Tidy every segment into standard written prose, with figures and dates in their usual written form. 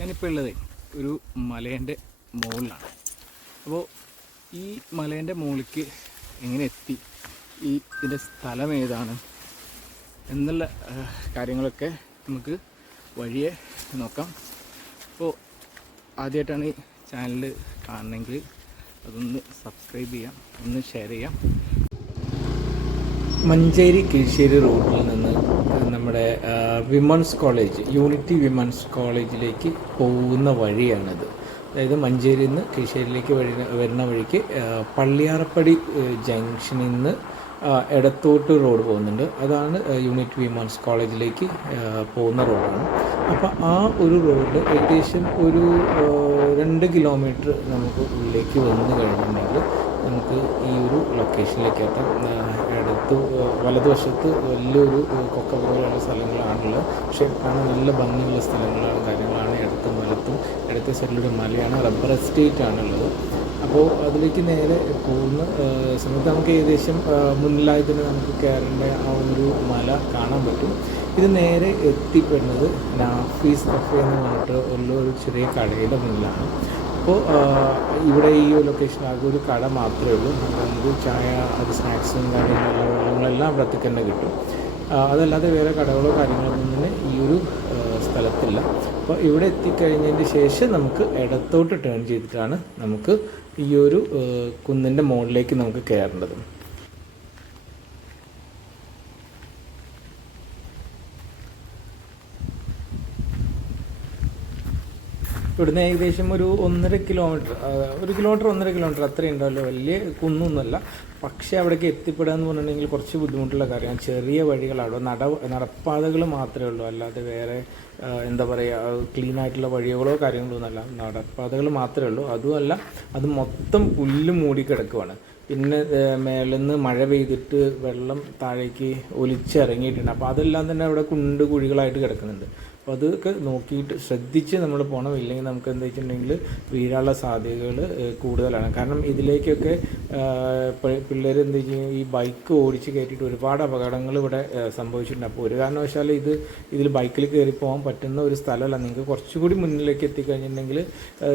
ഞാനിപ്പോൾ ഉള്ളത് ഒരു മലേൻ്റെ മുകളിലാണ്. അപ്പോൾ ഈ മലേൻ്റെ മുകളിലേക്ക് എങ്ങനെ എത്തി, ഇതിൻ്റെ സ്ഥലം ഏതാണ് എന്നുള്ള കാര്യങ്ങളൊക്കെ നമുക്ക് വഴിയെ നോക്കാം. അപ്പോൾ ആദ്യമായിട്ടാണ് ഈ ചാനൽ കാണണമെങ്കിൽ അതൊന്ന് സബ്സ്ക്രൈബ് ചെയ്യാം, ഒന്ന് ഷെയർ ചെയ്യാം. മഞ്ചേരി കിഴിശ്ശേരി റൂട്ടിൽ നിന്ന് നമ്മുടെ വിമൻസ് കോളേജ്, യൂണിറ്റി വിമൻസ് കോളേജിലേക്ക് പോകുന്ന വഴിയാണിത്. അതായത് മഞ്ചേരിയിൽ നിന്ന് കിഴിശ്ശേരിയിലേക്ക് വരുന്ന വഴിക്ക് പള്ളിയാറപ്പടി ജംഗ്ഷനിൽ നിന്ന് ഇടത്തോട്ട് റോഡ് പോകുന്നുണ്ട്. അതാണ് യൂണിറ്റ് വിമൻസ് കോളേജിലേക്ക് പോകുന്ന റോഡാണ്. അപ്പോൾ ആ ഒരു റോഡ് ഏകദേശം ഒരു 2 കിലോമീറ്റർ നമുക്ക് ഉള്ളിലേക്ക് വന്നു കഴിഞ്ഞിട്ടുണ്ടെങ്കിൽ നമുക്ക് ഈ ഒരു ലൊക്കേഷനിലേക്ക് എത്താം. വലതുവശത്ത് വലിയൊരു കൊക്ക പോലെയുള്ള സ്ഥലങ്ങളാണുള്ളത്. പക്ഷേ കാണാൻ നല്ല ഭംഗിയുള്ള സ്ഥലങ്ങളാണ്, കാര്യങ്ങളാണ്. ഇടത്തെ സൈഡിലൊരു മലയാണ്, റബ്ബർ എസ്റ്റേറ്റ് ആണുള്ളത്. അപ്പോൾ അതിലേക്ക് നേരെ പോകുന്ന സമയത്ത് നമുക്ക് ഏകദേശം മുന്നിലായി തന്നെ നമുക്ക് കയറേണ്ട ആ ഒരു മല കാണാൻ പറ്റും. ഇത് നേരെ എത്തിപ്പെടുന്നത് നാഫീസ് കഫേ എന്ന് പറഞ്ഞിട്ട് ഉള്ള ഒരു ചെറിയ കടയുടെ മുന്നിലാണ്. അപ്പോൾ ഇവിടെ ഈ ലൊക്കേഷൻ ആകെ ഒരു കട മാത്രമേ ഉള്ളൂ. നമുക്ക് ചായ, അത് സ്നാക്സും കാര്യങ്ങളെല്ലാം അവിടത്തേക്ക് തന്നെ കിട്ടും. അതല്ലാതെ വേറെ കടകളോ കാര്യങ്ങളൊന്നും തന്നെ ഈ ഒരു സ്ഥലത്തില്ല. അപ്പോൾ ഇവിടെ എത്തിക്കഴിഞ്ഞതിന് ശേഷം നമുക്ക് ഇടത്തോട്ട് ടേൺ ചെയ്തിട്ടാണ് നമുക്ക് ഈ ഒരു കുന്നിൻ്റെ മുകളിലേക്ക് നമുക്ക് കയറേണ്ടത്. ഇവിടുന്ന് ഏകദേശം ഒരു 1.5 കിലോമീറ്റർ, 1.5 കിലോമീറ്റർ അത്രയും ഉണ്ടാവില്ല. വലിയ കുന്നൊന്നുമല്ല. പക്ഷേ അവിടേക്ക് എത്തിപ്പെടുക എന്ന് പറഞ്ഞിട്ടുണ്ടെങ്കിൽ കുറച്ച് ബുദ്ധിമുട്ടുള്ള കാര്യമാണ്. ചെറിയ വഴികളാണ്, നടപ്പാതകൾ മാത്രമേ ഉള്ളൂ. അല്ലാതെ വേറെ എന്താ പറയുക, ക്ലീൻ ആയിട്ടുള്ള വഴികളോ കാര്യങ്ങളോ ഒന്നുമല്ല, നടപ്പാതകൾ മാത്രമേ ഉള്ളൂ. അതുമല്ല, അത് മൊത്തം പുല്ല് മൂടി കിടക്കുവാണ്. പിന്നെ മേളിൽ നിന്ന് മഴ പെയ്തിട്ട് വെള്ളം താഴേക്ക് ഒലിച്ചിറങ്ങിയിട്ടുണ്ട്. അപ്പോൾ അതെല്ലാം തന്നെ അവിടെ കുഴികളായിട്ട് കിടക്കുന്നുണ്ട്. അപ്പോൾ അതൊക്കെ നോക്കിയിട്ട് ശ്രദ്ധിച്ച് നമ്മൾ പോകണം. ഇല്ലെങ്കിൽ നമുക്ക് എന്താ വെച്ചിട്ടുണ്ടെങ്കിൽ വീഴാനുള്ള സാധ്യതകൾ കൂടുതലാണ്. കാരണം ഇതിലേക്കൊക്കെ പിള്ളേർ എന്ത് ചെയ്യും, ഈ ബൈക്ക് ഓടിച്ച് കയറ്റിയിട്ട് ഒരുപാട് അപകടങ്ങൾ ഇവിടെ സംഭവിച്ചിട്ടുണ്ട്. അപ്പോൾ ഒരു കാരണവശാലും ഇതിൽ ബൈക്കിൽ കയറി പോകാൻ പറ്റുന്ന ഒരു സ്ഥലമല്ല. നിങ്ങൾക്ക് കുറച്ചുകൂടി മുന്നിലേക്ക് എത്തിക്കഴിഞ്ഞിട്ടുണ്ടെങ്കിൽ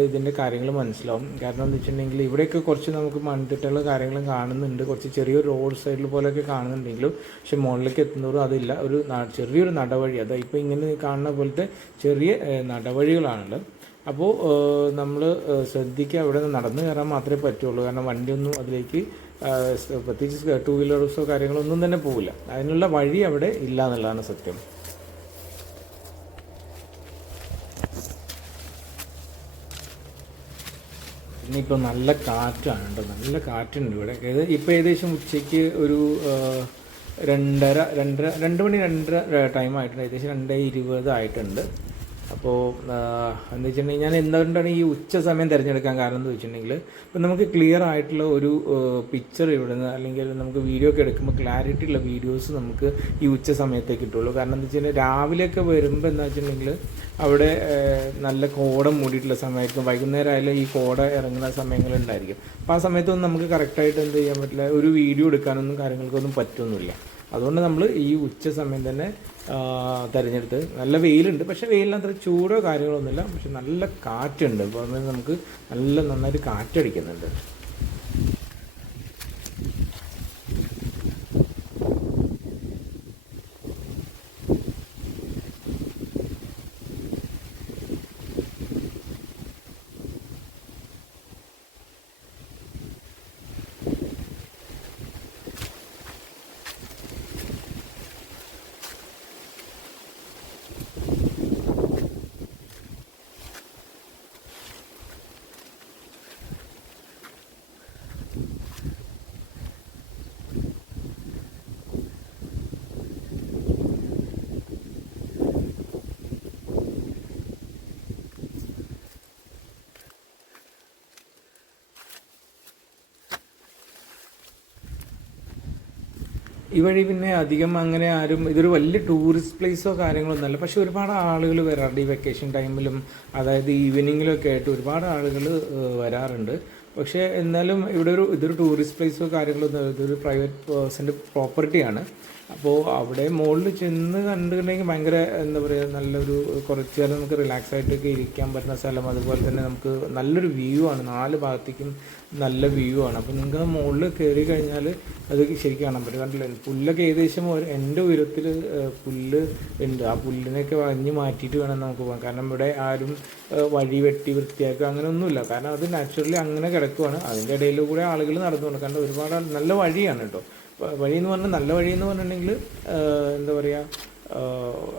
ഇതിൻ്റെ കാര്യങ്ങൾ മനസ്സിലാവും. കാരണം എന്താ വെച്ചിട്ടുണ്ടെങ്കിൽ ഇവിടെയൊക്കെ കുറച്ച് നമുക്ക് മൺതിട്ടയുള്ള കാര്യങ്ങളും കാണുന്നുണ്ട്. കുറച്ച് ചെറിയൊരു റോഡ് സൈഡിൽ പോലെയൊക്കെ കാണുന്നുണ്ടെങ്കിലും പക്ഷെ മുകളിലേക്ക് എത്തുന്നവരും അതില്ല. ഒരു ചെറിയൊരു നടവഴി, അതാ ഇപ്പോൾ ഇങ്ങനെ കാണുന്ന പോലത്തെ ചെറിയ നടവഴികളാണുള്ളത്. അപ്പോൾ നമ്മൾ ശ്രദ്ധിക്കുക, അവിടെ നിന്ന് നടന്നു കയറാൻ മാത്രമേ പറ്റുള്ളൂ. കാരണം വണ്ടിയൊന്നും അതിലേക്ക് പ്രത്യേകിച്ച് 2 വീലർസോ കാര്യങ്ങളൊന്നും തന്നെ പോകില്ല. അതിനുള്ള വഴി അവിടെ ഇല്ല എന്നുള്ളതാണ് സത്യം. ഇനിയിപ്പോൾ നല്ല കാറ്റാണ് കേട്ടോ, നല്ല കാറ്റുണ്ട് ഇവിടെ. ഇപ്പോൾ ഏകദേശം ഉച്ചയ്ക്ക് ഒരു 2 ടൈമായിട്ടുണ്ട്. ഏകദേശം 2:20 ആയിട്ടുണ്ട്. അപ്പോൾ എന്താ വെച്ചിട്ടുണ്ടെങ്കിൽ ഞാൻ എന്തുകൊണ്ടാണ് ഈ ഉച്ച സമയം തിരഞ്ഞെടുക്കാൻ കാരണം എന്ന് വെച്ചിട്ടുണ്ടെങ്കിൽ ഇപ്പം നമുക്ക് ക്ലിയർ ആയിട്ടുള്ള ഒരു പിക്ചർ ഇവിടുന്ന്, അല്ലെങ്കിൽ നമുക്ക് വീഡിയോ ഒക്കെ എടുക്കുമ്പോൾ ക്ലാരിറ്റി ഉള്ള വീഡിയോസ് നമുക്ക് ഈ ഉച്ച സമയത്തേക്ക് കിട്ടുള്ളൂ. കാരണം എന്താ വെച്ചിട്ടുണ്ടെങ്കിൽ രാവിലെയൊക്കെ വരുമ്പോൾ എന്താ വെച്ചിട്ടുണ്ടെങ്കിൽ അവിടെ നല്ല കോട മൂടിയിട്ടുള്ള സമയമായിരിക്കും. വൈകുന്നേരം ആയാലും ഈ കോട ഇറങ്ങുന്ന സമയങ്ങളുണ്ടായിരിക്കും. അപ്പോൾ ആ സമയത്തൊന്നും നമുക്ക് കറക്റ്റായിട്ട് എന്ത് ചെയ്യാൻ പറ്റില്ല, ഒരു വീഡിയോ എടുക്കാനൊന്നും കാര്യങ്ങൾക്കൊന്നും പറ്റുന്നില്ല. അതുകൊണ്ട് നമ്മൾ ഈ ഉച്ച സമയം തന്നെ തിരഞ്ഞെടുത്ത്. നല്ല വെയിലുണ്ട്, പക്ഷേ വെയിലിന് അത്ര ചൂടോ കാര്യങ്ങളൊന്നുമില്ല. പക്ഷെ നല്ല കാറ്റുണ്ട്. അപ്പോൾ നമുക്ക് നന്നായിട്ട് കാറ്റടിക്കുന്നുണ്ട്. ഈ വഴി പിന്നെ അധികം അങ്ങനെ ആരും, ഇതൊരു വലിയ ടൂറിസ്റ്റ് പ്ലേസോ കാര്യങ്ങളൊന്നുമല്ല. പക്ഷെ ഒരുപാട് ആളുകൾ വരാറുണ്ട് ഈ വെക്കേഷൻ ടൈമിലും, അതായത് ഈവനിങ്ങിലൊക്കെ ആയിട്ട് ഒരുപാട് ആളുകൾ വരാറുണ്ട്. പക്ഷേ എന്നാലും ഇതൊരു ടൂറിസ്റ്റ് പ്ലേസോ കാര്യങ്ങളൊന്നും, ഇതൊരു പ്രൈവറ്റ് പേഴ്സൻ്റെ പ്രോപ്പർട്ടിയാണ്. അപ്പോൾ അവിടെ മുകളിൽ ചെന്ന് കണ്ടിട്ടുണ്ടെങ്കിൽ ഭയങ്കര എന്താ പറയുക, നല്ലൊരു കുറച്ച് നേരം നമുക്ക് റിലാക്സ് ആയിട്ടൊക്കെ ഇരിക്കാൻ പറ്റുന്ന സ്ഥലം. അതുപോലെ തന്നെ നമുക്ക് നല്ലൊരു വ്യൂ ആണ്, 4 ഭാഗത്തേക്കും നല്ല വ്യൂ ആണ്. അപ്പോൾ നിങ്ങൾക്ക് മുകളിൽ കയറി കഴിഞ്ഞാൽ അത് ശരിക്കും കാണാൻ പറ്റും. കണ്ടില്ല, പുല്ലൊക്കെ ഏകദേശം എൻ്റെ ഉയരത്തിൽ പുല്ല് ഉണ്ട്. ആ പുല്ലിനൊക്കെ വഞ്ഞ് മാറ്റിയിട്ട് വേണം നമുക്ക് പോകാൻ. കാരണം ഇവിടെ ആരും വഴി വെട്ടി വൃത്തിയാക്കുക അങ്ങനെയൊന്നുമില്ല. കാരണം അത് നാച്ചുറലി അങ്ങനെ കിടക്കുവാണ്. അതിൻ്റെ ഇടയിൽ കൂടെ ആളുകൾ നടന്നുകൊണ്ട്, കാരണം ഒരുപാട് നല്ല വഴിയാണ് കേട്ടോ. വഴി എന്ന് പറഞ്ഞാൽ നല്ല വഴി എന്ന് പറഞ്ഞിട്ടുണ്ടെങ്കിൽ എന്താ പറയുക,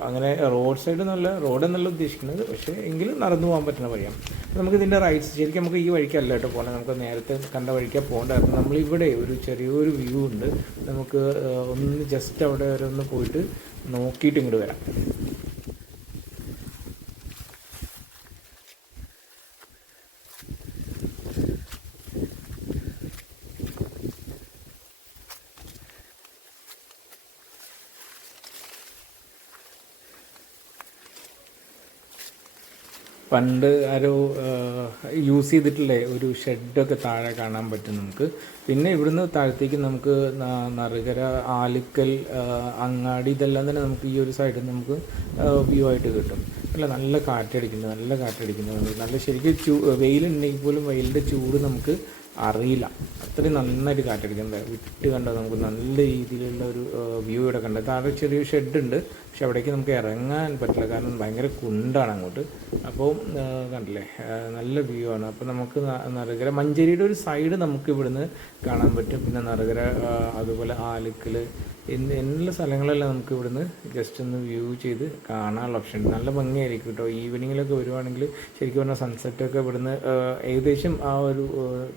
അങ്ങനെ റോഡ് സൈഡ് നല്ല റോഡെന്നല്ല ഉദ്ദേശിക്കുന്നത്, പക്ഷേ എങ്കിലും നടന്നു പോകാൻ പറ്റുന്ന വഴിയാണ്. നമുക്ക് ഇതിൻ്റെ റൈറ്റ്സ് ശരിക്കും നമുക്ക് ഈ വഴിക്കല്ല കേട്ടോ പോകണം, നമുക്ക് നേരത്തെ കണ്ട വഴിക്കാണ് പോകേണ്ടായിരുന്നു. നമ്മളിവിടെ ഒരു ചെറിയൊരു വ്യൂ ഉണ്ട്, നമുക്ക് ഒന്ന് ജസ്റ്റ് അവിടെ വരെ ഒന്ന് പോയിട്ട് നോക്കിയിട്ട് ഇങ്ങോട്ട് വരാം. പണ്ട് ആരോ യൂസ് ചെയ്തിട്ടുള്ള ഒരു ഷെഡൊക്കെ താഴെ കാണാൻ പറ്റും നമുക്ക്. പിന്നെ ഇവിടുന്ന് താഴത്തേക്ക് നമുക്ക് നറുകര, ആലിക്കൽ, അങ്ങാടി ഇതെല്ലാം തന്നെ നമുക്ക് ഈ ഒരു സൈഡിൽ നമുക്ക് വ്യൂ ആയിട്ട് കിട്ടും. അല്ല, നല്ല കാറ്റടിക്കുന്നത് നല്ല ശരിക്കും വെയിലുണ്ടെങ്കിൽ പോലും വെയിലിൻ്റെ ചൂട് നമുക്ക് അറിയില്ല, അത്രയും നന്നായിട്ട് കാറ്റടിക്കുന്നത് വിട്ട് കണ്ടോ. നമുക്ക് നല്ല രീതിയിലുള്ള ഒരു വ്യൂ ഇവിടെ കണ്ടത്. താഴെ ചെറിയൊരു ഷെഡ് ഉണ്ട്, പക്ഷെ അവിടേക്ക് നമുക്ക് ഇറങ്ങാൻ പറ്റില്ല, കാരണം ഭയങ്കര കുണ്ടാണ് അങ്ങോട്ട്. അപ്പോൾ കണ്ടില്ലേ, നല്ല വ്യൂ ആണ്. അപ്പോൾ നമുക്ക് നറുകര മഞ്ചേരിയുടെ ഒരു സൈഡ് നമുക്ക് ഇവിടുന്ന് കാണാൻ പറ്റും. പിന്നെ നറുകര, അതുപോലെ ആലിക്കൽ എന്നുള്ള സ്ഥലങ്ങളെല്ലാം നമുക്ക് ഇവിടുന്ന് ജസ്റ്റ് ഒന്ന് വ്യൂ ചെയ്ത് കാണാനുള്ള ഓപ്ഷൻ ഉണ്ട്. നല്ല ഭംഗിയായിരിക്കും കേട്ടോ. ഈവനിങ്ങിലൊക്കെ വരുവാണെങ്കിൽ ശരിക്കും പറഞ്ഞാൽ സൺസെറ്റൊക്കെ ഇവിടുന്ന് ഏകദേശം ആ ഒരു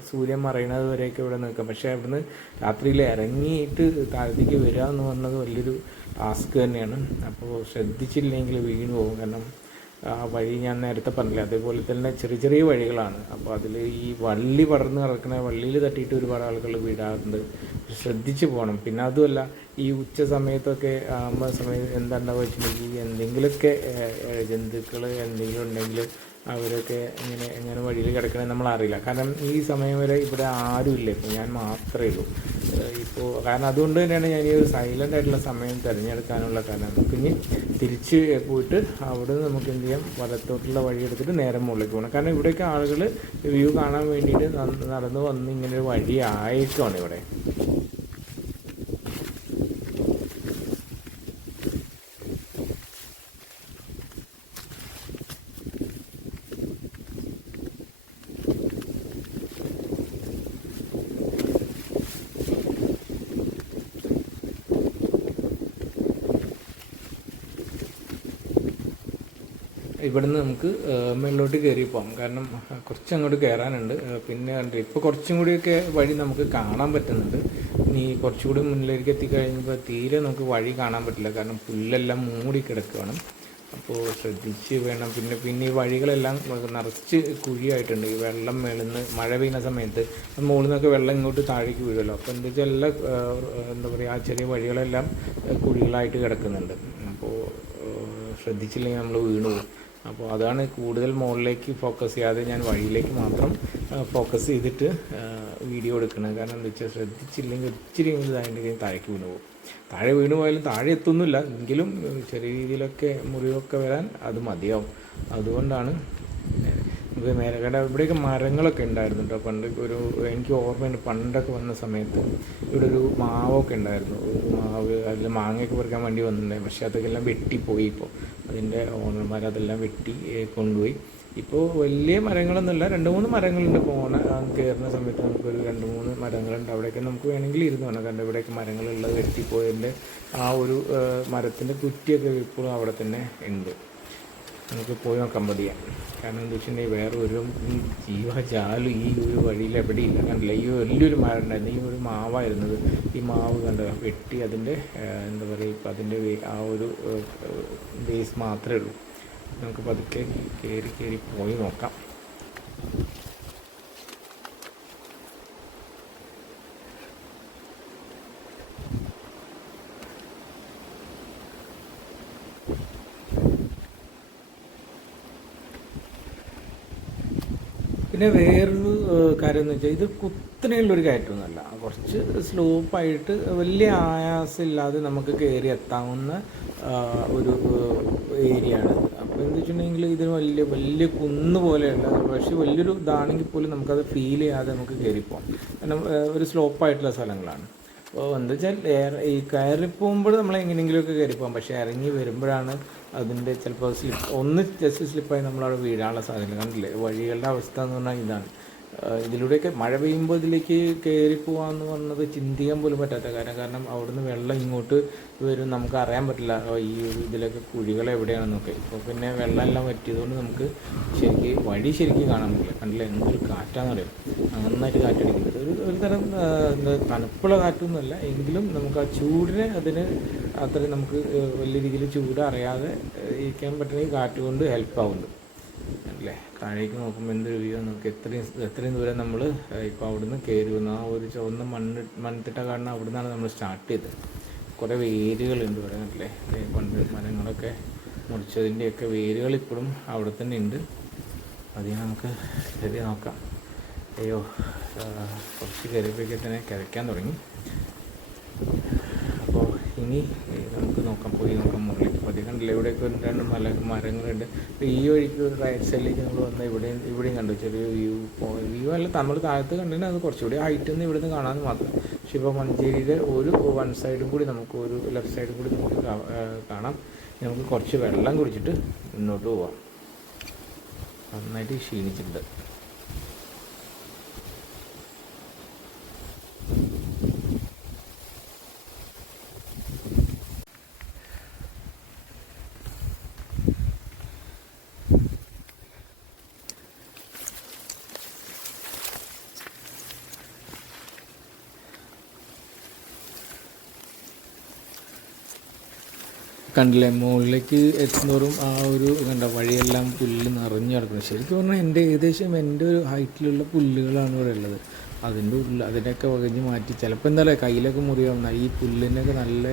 സൂര്യൻ മറയുന്നത് വരെയൊക്കെ ഇവിടെ നിൽക്കാം. പക്ഷേ ഇവിടുന്ന് രാത്രിയിൽ ഇറങ്ങിയിട്ട് താഴത്തേക്ക് വരിക എന്ന് പറഞ്ഞത് വലിയൊരു ടാസ്ക് തന്നെയാണ്. അപ്പോൾ ശ്രദ്ധിച്ചില്ലെങ്കിൽ വീണ് പോകും. കാരണം ആ വഴി ഞാൻ നേരത്തെ പറഞ്ഞില്ല, അതേപോലെ തന്നെ ചെറിയ ചെറിയ വഴികളാണ്. അപ്പോൾ അതിൽ ഈ വള്ളി പടർന്ന് കിടക്കുന്ന വള്ളിയിൽ തട്ടിയിട്ട് ഒരുപാട് ആളുകൾ വീഴാറുണ്ട്. ശ്രദ്ധിച്ച് പോകണം. പിന്നെ അതുമല്ല, ഈ ഉച്ച സമയത്തൊക്കെ ആകുമ്പോൾ സമയത്ത് എന്താണ്ടാവുക വെച്ചിട്ടുണ്ടെങ്കിൽ എന്തെങ്കിലുമൊക്കെ ജന്തുക്കൾ എന്തെങ്കിലും ഉണ്ടെങ്കിൽ അവരൊക്കെ എങ്ങനെ വഴിയിൽ കിടക്കണമെന്ന് നമ്മളറിയില്ല. കാരണം ഈ സമയം വരെ ഇവിടെ ആരുമില്ല, ഇപ്പോൾ ഞാൻ മാത്രമേ ഉള്ളൂ ഇപ്പോൾ. കാരണം അതുകൊണ്ട് തന്നെയാണ് ഞാൻ ഈ ഒരു സൈലൻ്റ് ആയിട്ടുള്ള സമയം തിരഞ്ഞെടുക്കാനുള്ള കാരണം. നമുക്കിനി തിരിച്ച് പോയിട്ട് അവിടെ നിന്ന് നമുക്ക് എന്ത് ചെയ്യാം, വലത്തോട്ടുള്ള വഴി എടുത്തിട്ട് നേരെ മുകളിലേക്ക് പോകണം. കാരണം ഇവിടെയൊക്കെ ആളുകൾ വ്യൂ കാണാൻ വേണ്ടിയിട്ട് നടന്നു വന്ന് ഇങ്ങനെ ഒരു വഴി ആയേക്കുവാണ് ഇവിടെ. ഇവിടുന്ന് നമുക്ക് മുകളിലോട്ട് കയറി പോകാം. കാരണം കുറച്ചങ്ങോട്ട് കയറാനുണ്ട്. പിന്നെ ഇപ്പോൾ കുറച്ചും കൂടിയൊക്കെ വഴി നമുക്ക് കാണാൻ പറ്റുന്നുണ്ട്. ഇനി കുറച്ചുകൂടി മുന്നിലേക്ക് എത്തിക്കഴിയുമ്പോൾ തീരെ നമുക്ക് വഴി കാണാൻ പറ്റില്ല, കാരണം പുല്ലെല്ലാം മൂടി കിടക്കുകയാണ്. അപ്പോൾ ശ്രദ്ധിച്ച് വേണം. പിന്നെ ഈ വഴികളെല്ലാം നിറച്ച് കുഴിയായിട്ടുണ്ട്. ഈ വെള്ളം മേളുന്ന് മഴ പെയ്യുന്ന സമയത്ത് മുകളിൽ നിന്നൊക്കെ വെള്ളം ഇങ്ങോട്ട് താഴേക്ക് വീഴുമല്ലോ. അപ്പോൾ എന്താ വെച്ചാൽ എല്ലാ എന്താ പറയുക, ആ ചെറിയ വഴികളെല്ലാം കുഴികളായിട്ട് കിടക്കുന്നുണ്ട്. അപ്പോൾ ശ്രദ്ധിച്ചില്ലെങ്കിൽ നമ്മൾ വീണു പോകും. അപ്പോൾ അതാണ് കൂടുതൽ മുകളിലേക്ക് ഫോക്കസ് ചെയ്യാതെ ഞാൻ വഴിയിലേക്ക് മാത്രം ഫോക്കസ് ചെയ്തിട്ട് വീഡിയോ എടുക്കുന്നത്. കാരണം എന്താ വെച്ചാൽ ശ്രദ്ധിച്ചില്ലെങ്കിൽ ഇച്ചിരി ഇതായിട്ട് താഴേക്ക് വീണ് പോകും. താഴെ വീണ് പോയാലും താഴെ എത്തുന്നില്ല, എങ്കിലും ചെറിയ രീതിയിലൊക്കെ മുറിവൊക്കെ വരാൻ അത് മതിയാവും. അതുകൊണ്ടാണ് നമുക്ക് മേലക്കട ഇവിടെയൊക്കെ മരങ്ങളൊക്കെ ഉണ്ടായിരുന്നു കേട്ടോ. പണ്ട് എനിക്ക് ഓർമ്മയുണ്ട്, പണ്ടൊക്കെ വന്ന സമയത്ത് ഇവിടെ ഒരു മാവൊക്കെ ഉണ്ടായിരുന്നു. ഒരു മാവ്, അതിൽ മാങ്ങയൊക്കെ പറിക്കാൻ വേണ്ടി വന്നിട്ടുണ്ടായിരുന്നു. പക്ഷേ അതൊക്കെ എല്ലാം വെട്ടിപ്പോയി. ഇപ്പോൾ അതിൻ്റെ ഓണർമാർ അതെല്ലാം വെട്ടി കൊണ്ടുപോയി. ഇപ്പോൾ വലിയ മരങ്ങളൊന്നുമില്ല, 2-3 മരങ്ങളുണ്ട്. കയറുന്ന സമയത്ത് നമുക്കൊരു 2-3 മരങ്ങളുണ്ട്. അവിടെയൊക്കെ നമുക്ക് വേണമെങ്കിൽ ഇരുന്ന് വേണം. കാരണം ഇവിടെയൊക്കെ മരങ്ങളുള്ളത് വെട്ടിപ്പോയതിൻ്റെ ആ ഒരു മരത്തിൻ്റെ കുറ്റിയൊക്കെ ഇപ്പോഴും അവിടെ തന്നെ ഉണ്ട്. നമുക്ക് പോയി നോക്കാൻ മതിയാ. കാരണം എന്താ വെച്ചിട്ടുണ്ടെങ്കിൽ വേറെ ഒരു ജീവജാലം ഈ ഒരു വഴിയിൽ എവിടെയില്ല. കണ്ടില്ല, ഈ വലിയൊരു മരം ഉണ്ടായിരുന്നു. ഈ ഒരു മാവായിരുന്നത്. ഈ മാവ് കണ്ട വെട്ടി അതിൻ്റെ എന്താ പറയുക, ഇപ്പം അതിൻ്റെ ആ ഒരു ബേസ് മാത്രമേ ഉള്ളൂ. നമുക്ക് പതുക്കെ കയറി പോയി നോക്കാം. പിന്നെ വേറൊരു കാര്യം എന്ന് വെച്ചാൽ ഇത് കുത്തനെയുള്ളൊരു കയറ്റമൊന്നുമല്ല, കുറച്ച് സ്ലോപ്പായിട്ട് വലിയ ആയാസമില്ലാതെ നമുക്ക് കയറി എത്താവുന്ന ഒരു ഏരിയ ആണ്. അപ്പോൾ എന്താ വെച്ചിട്ടുണ്ടെങ്കിൽ ഇതിന് വലിയ വലിയ കുന്ന് പോലെയല്ല, പക്ഷേ വലിയൊരു ഇതാണെങ്കിൽ പോലും നമുക്കത് ഫീൽ ചെയ്യാതെ നമുക്ക് കയറിപ്പോകാം. കാരണം ഒരു സ്ലോപ്പായിട്ടുള്ള സ്ഥലങ്ങളാണ്. അപ്പോൾ എന്താ വെച്ചാൽ ഈ കയറി പോകുമ്പോൾ നമ്മൾ എങ്ങനെയെങ്കിലുമൊക്കെ കയറിപ്പോകാം, പക്ഷേ ഇറങ്ങി വരുമ്പോഴാണ് അതിൻ്റെ ചിലപ്പോൾ ജസ്റ്റ് സ്ലിപ്പായി നമ്മളവിടെ വീഴാനുള്ള സാധ്യത. കണ്ടില്ലേ വഴികളുടെ അവസ്ഥ എന്ന് പറഞ്ഞാൽ ഇതാണ്. ഇതിലൂടെയൊക്കെ മഴ പെയ്യുമ്പോൾ ഇതിലേക്ക് കയറി പോകാമെന്ന് പറഞ്ഞത് ചിന്തിക്കാൻ പോലും പറ്റാത്ത കാര്യം. കാരണം അവിടുന്ന് വെള്ളം ഇങ്ങോട്ട് വരും, നമുക്ക് അറിയാൻ പറ്റില്ല ഈ ഒരു ഇതിലൊക്കെ കുഴികൾ എവിടെയാണെന്നൊക്കെ. ഇപ്പോൾ പിന്നെ വെള്ളം എല്ലാം വറ്റിയതുകൊണ്ട് നമുക്ക് വഴി ശരിക്കും കാണാൻ പറ്റില്ല. കണ്ടില്ല എന്തൊരു കാറ്റാന്ന് പറയും, നന്നായിട്ട് കാറ്റടിക്കുന്നത്. ഒരു തരം എന്താ തണുപ്പുള്ള കാറ്റൊന്നുമല്ല, എങ്കിലും നമുക്ക് ആ ചൂടിനെ അതിന് അത്രയും നമുക്ക് വലിയ രീതിയിൽ ചൂട് അറിയാതെ ഇരിക്കാൻ പറ്റുന്ന ഈ കാറ്റ് കൊണ്ട് ഹെൽപ്പാവുന്നുണ്ട് അല്ലേ. താഴേക്ക് നോക്കുമ്പോൾ എന്തൊരു വ്യൂ നമുക്ക് എത്രയും ദൂരം നമ്മൾ ഇപ്പോൾ അവിടുന്ന് കയറി വന്നു. ആ ഒരു ചുവന്ന മൺതിട്ട കാരണം അവിടെ നിന്നാണ് നമ്മൾ സ്റ്റാർട്ട് ചെയ്തത്. കുറേ വേരുകളുണ്ട് ഇവിടെ അല്ലേ. പണ്ട് മരങ്ങളൊക്കെ മുറിച്ചതിൻ്റെയൊക്കെ വേരുകൾ ഇപ്പോഴും അവിടെ തന്നെ ഉണ്ട്. അതിന് നമുക്ക് കയറി നോക്കാം. അയ്യോ, കുറച്ച് കയറിയപ്പോഴേക്ക് തന്നെ കിതയ്ക്കാൻ തുടങ്ങി. അപ്പോൾ ഇനി നമുക്ക് പോയി നോക്കാം മുകളിലേക്ക്. പതി കണ്ടില്ല ഇവിടെയൊക്കെ രണ്ട് മരങ്ങളുണ്ട്. അപ്പോൾ ഈ വഴിക്ക് റൈറ്റ് സൈഡിലേക്ക് നമ്മൾ വന്നാൽ ഇവിടെയും കണ്ടു ചെറിയ വ്യൂ അല്ല, നമ്മൾ താഴത്ത് കണ്ടിട്ട് അത് കുറച്ചുകൂടി ഹൈറ്റിൽ നിന്ന് ഇവിടുന്ന് കാണാമെന്ന് മാത്രം. പക്ഷേ ഇപ്പോൾ മഞ്ചേരിയുടെ ഒരു വൺ സൈഡും കൂടി നമുക്ക് ഒരു ലെഫ്റ്റ് സൈഡും കൂടി നമുക്ക് കാണാം. നമുക്ക് കുറച്ച് വെള്ളം കുടിച്ചിട്ട് മുന്നോട്ട് പോവാം. നന്നായിട്ട് ക്ഷീണിച്ചിട്ടുണ്ട്. കണ്ടില്ലേ മുകളിലേക്ക് എത്തുന്നോറും ആ ഒരു കണ്ട വഴിയെല്ലാം പുല്ല് നിറഞ്ഞു കിടക്കുന്നു. ശരിക്കും പറഞ്ഞാൽ ഏകദേശം എൻ്റെ ഒരു ഹൈറ്റിലുള്ള പുല്ലുകളാണ് ഇവിടെ ഉള്ളത്. അതിനൊക്കെ വകഞ്ഞ് മാറ്റി ചിലപ്പോൾ എന്താ പറയുക കയ്യിലൊക്കെ മുറിയാവുന്ന ഈ പുല്ലിനൊക്കെ നല്ല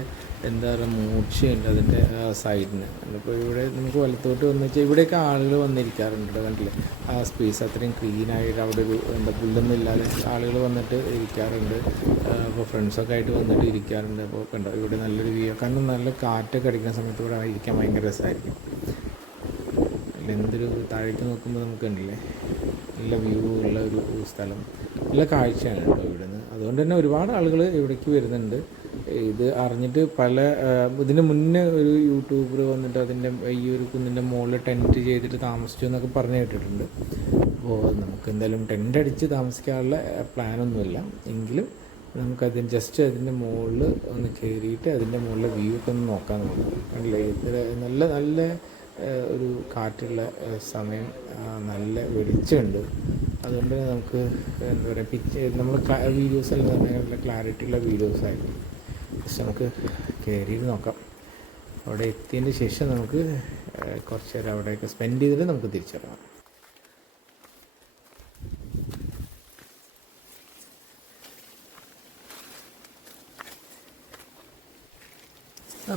എന്താ പറയുക മൂർച്ചയുണ്ട് അതിൻ്റെ സൈഡിന്. അപ്പോൾ ഇവിടെ നമുക്ക് വലത്തോട്ട് വന്നു വെച്ചാൽ ഇവിടെയൊക്കെ ആളുകൾ വന്നിരിക്കാറുണ്ട്. കണ്ടില്ലേ ആ സ്പേസ് അത്രയും ക്ലീനായിട്ട് അവിടെ ഒരു പുല്ലൊന്നും ഇല്ലാതെ ആളുകൾ വന്നിട്ട് ഇരിക്കാറുണ്ട്. അപ്പോൾ ഫ്രണ്ട്സൊക്കെ ആയിട്ട് വന്നിട്ട് ഇരിക്കാറുണ്ട്. അപ്പോൾ കണ്ടോ ഇവിടെ നല്ലൊരു വ്യൂ, കാരണം നല്ല കാറ്റൊക്കെ അടിക്കുന്ന സമയത്ത് ഇവിടെ ഇരിക്കാൻ ഭയങ്കര രസമായിരിക്കും. എന്തൊരു താഴേക്ക് നോക്കുമ്പോൾ നമുക്ക് കണ്ടില്ലേ നല്ല വ്യൂ ഉള്ള ഒരു സ്ഥലം, നല്ല കാഴ്ചയാണ് കേട്ടോ ഇവിടുന്ന്. അതുകൊണ്ട് തന്നെ ഒരുപാട് ആളുകൾ ഇവിടേക്ക് വരുന്നുണ്ട്. ഇത് അറിഞ്ഞിട്ട് ഇതിന് മുന്നേ ഒരു യൂട്യൂബർ വന്നിട്ട് അതിൻ്റെ ഈ ഒരു കുന്നിൻ്റെ മുകളിൽ ടെൻറ്റ് ചെയ്തിട്ട് താമസിച്ചു എന്നൊക്കെ പറഞ്ഞു കേട്ടിട്ടുണ്ട്. അപ്പോൾ നമുക്ക് എന്തായാലും ടെൻ്റ് അടിച്ച് താമസിക്കാനുള്ള പ്ലാനൊന്നുമില്ല, എങ്കിലും നമുക്കതിന് ജസ്റ്റ് അതിൻ്റെ മുകളിൽ ഒന്ന് കയറിയിട്ട് അതിൻ്റെ മുകളിലെ വ്യൂ ഒക്കെ ഒന്ന് നോക്കാൻ തോന്നും. കണ്ടില്ലേ നല്ല നല്ല ഒരു കാറ്റുള്ള സമയം, നല്ല വെളിച്ചമുണ്ട്. അതുകൊണ്ട് തന്നെ നമുക്ക് എന്താ പറയുക നമ്മൾ വീഡിയോസ് എല്ലാം തന്നെ നല്ല ക്ലാരിറ്റിയുള്ള വീഡിയോസായിരുന്നു. ജസ്റ്റ് നമുക്ക് കയറിയിട്ട് നോക്കാം. അവിടെ എത്തിയതിന് ശേഷം നമുക്ക് കുറച്ച് നേരം അവിടെയൊക്കെ സ്പെൻഡ് ചെയ്തിട്ട് നമുക്ക് തിരിച്ചിറങ്ങാം.